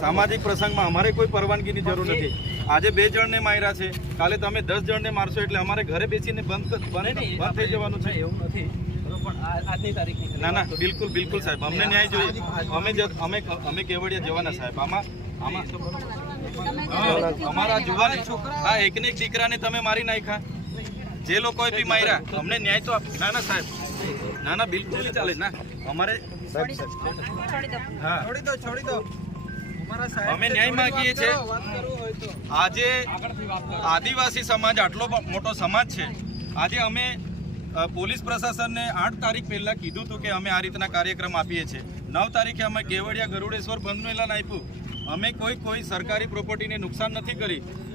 સામાજિક પ્રસંગમાં અમારે કોઈ પરવાનગીની જરૂર નથી આજે બે જણને માર્યા છે કાલે તમે દસ જણને મારશો એટલે અમારે ઘરે બેસીને બંધ બંધ થઈ જવાનું છે એવું નથી ના ના બિલકુલ બિલકુલ સાહેબ અમને ન્યાય જોઈએ અમે અમે અમે કેવડિયા જવાના સાહેબ આમાં આમાં અમારા જુવાની છોકરા હા એકને એક દીકરાને તમે મારી નાખ્યા જે લોકોએ બી માર્યા અમને ન્યાય તો આપ ના ના સાહેબ ના ના બિલકુલ ચાલે ના અમારે હા છોડી દો છોડી દો અમે ન્યાય માંગીએ છીએ આજે આદિવાસી સમાજ આટલો મોટો સમાજ છે આજે અમે પોલીસ પ્રશાસનને આઠ તારીખ પહેલાં કીધું હતું કે અમે આ રીતના કાર્યક્રમ આપીએ છીએ નવ તારીખે અમે કેવડિયા ગરુડેશ્વર બંધનું એલાન આપ્યું અમે કોઈ કોઈ સરકારી પ્રોપર્ટીને નુકસાન નથી કરી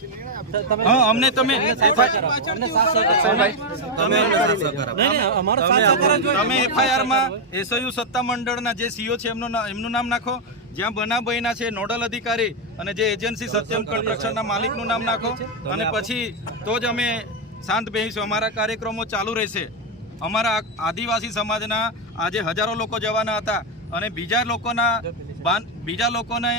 હા અમને તમે તમે એફઆઈઆર માં એસયુ સત્તા જે સીઓ છે એમનું એમનું નામ નાખો જ્યાં બનાબઈના છે નોડલ અધિકારી અને જે એજન્સી સત્યમ કન્સ્ટ્રક્શનના માલિકનું નામ નાખો અને પછી તો જ અમે શાંત બેસીશું અમારા કાર્યક્રમો ચાલુ રહેશે અમારા આદિવાસી સમાજના આજે હજારો લોકો જવાના હતા અને બીજા લોકોના બીજા લોકોને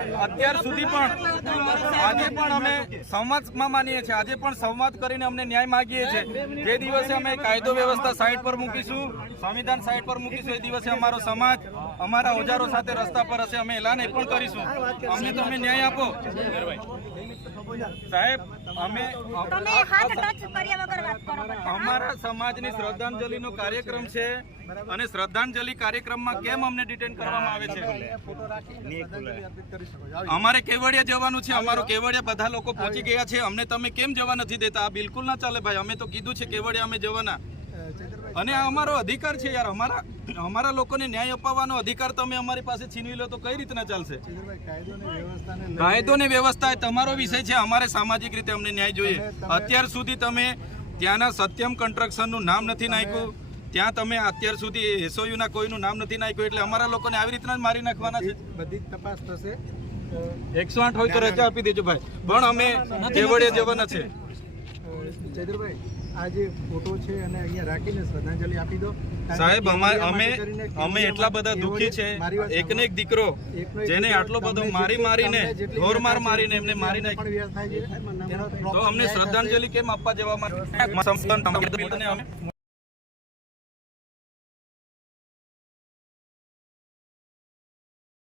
અત્યાર સુધી પણ આજે પણ અમે સંવાદમાં માનીએ છીએ આજે પણ સંવાદ કરીને અમને ન્યાય માગીએ છીએ જે દિવસે અમે કાયદો વ્યવસ્થા સાઈડ પર મૂકીશું સંવિધાન સાઈડ પર મૂકીશું એ દિવસે અમારો સમાજ અમારા ઓજારો સાથે રસ્તા પર હશે અમે એલાન એ પણ કરીશું અમને તમે ન્યાય આપો સાહેબ અમે અમારા સમાજની શ્રદ્ધાંજલિનો કાર્યક્રમ છે અને શ્રદ્ધાંજલિ કાર્યક્રમમાં કેમ અમને ડિટેન કરવામાં આવે છે અમારે કેવડિયા જવાનું છે અમારું કેવડિયા બધા લોકો પહોંચી ગયા છે અમને તમે કેમ જવા નથી દેતા આ બિલકુલ ના ચાલે ભાઈ અમે તો કીધું છે કેવડિયા અમે જવાના અને આ અમારો અધિકાર છે યાર અમારા અમારા લોકોને ન્યાય અપાવવાનો અધિકાર તમે અમારી પાસે છીનવી લો તો કઈ રીતના ચાલશે કાયદો ને વ્યવસ્થા તમારો વિષય છે અમારે સામાજિક રીતે અમને ન્યાય જોઈએ અત્યાર સુધી તમે ત્યાંના સત્યમ કન્સ્ટ્રક્શનનું નામ નથી નાખ્યું ત્યાં તમે અત્યાર સુધી એસઓયુના કોઈનું નામ નથી નાખ્યું એટલે અમારા લોકોને આવી રીતના જ મારી નાખવાના છે બધી તપાસ થશે એકસો આઠ હોય તો રજા આપી દેજો ભાઈ પણ અમે જેવડે જવાના છે ચૈદરભાઈ સાહેબ અમે અમે એટલા બધા દુખી છે એકને એક દીકરો જેને આટલો બધો મારી મારીને ઢોરમાર મારીને એમને મારી નાખી તો અમને શ્રદ્ધાંજલિ કેમ આપવા જવા માટે